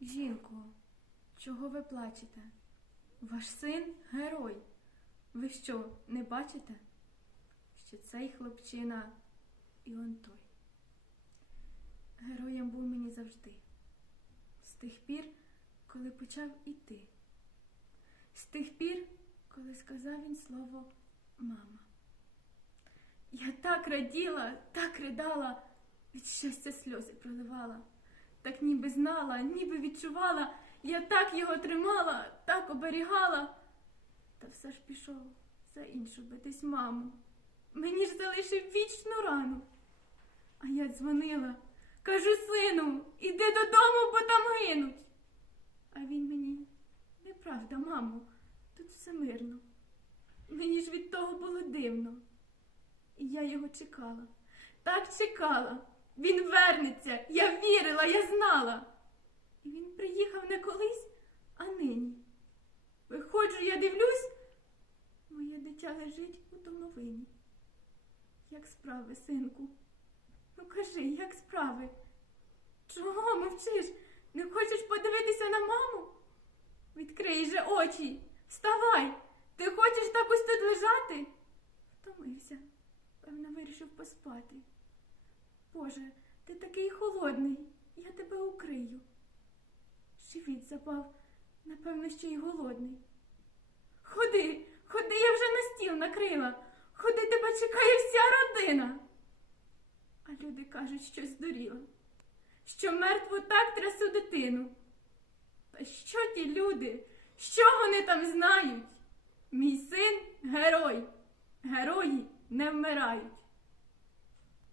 Жінко, чого ви плачете? Ваш син герой. Ви що, не бачите? Що цей хлопчина і он той. Героєм був мені завжди. З тих пір, коли почав іти. З тих пір, коли сказав він слово мама. Я так раділа, так ридала, від щастя сльози проливала, так ніби знала, ніби відчувала, я так його тримала, так оберігала. Та все ж пішов за іншу битись маму. Мені ж залишив вічну рану. А я дзвонила, кажу сину, іди додому, бо там гинуть. А він мені, неправда, мамо, тут все мирно. Мені ж від того було дивно. І я його чекала. Так чекала. Він вернеться. Вірила, я знала. І він приїхав не колись, а нині. Виходжу, я дивлюсь, моє дитя лежить у домовині. Як справи, синку? Ну кажи, як справи? Чого мовчиш? Не хочеш подивитися на маму? Відкрий же очі, вставай! Ти хочеш так ось тут лежати? Втомився, певно, вирішив поспати. Боже, ти такий холодний, я тебе укрию. Живіт запав, напевно, ще й голодний. Ходи, ходи, я вже на стіл накрила. Ходи, тебе чекає вся родина. А люди кажуть, що здуріла, що мертву так трясу дитину. Та що ті люди? Що вони там знають? Мій син герой. Герої не вмирають.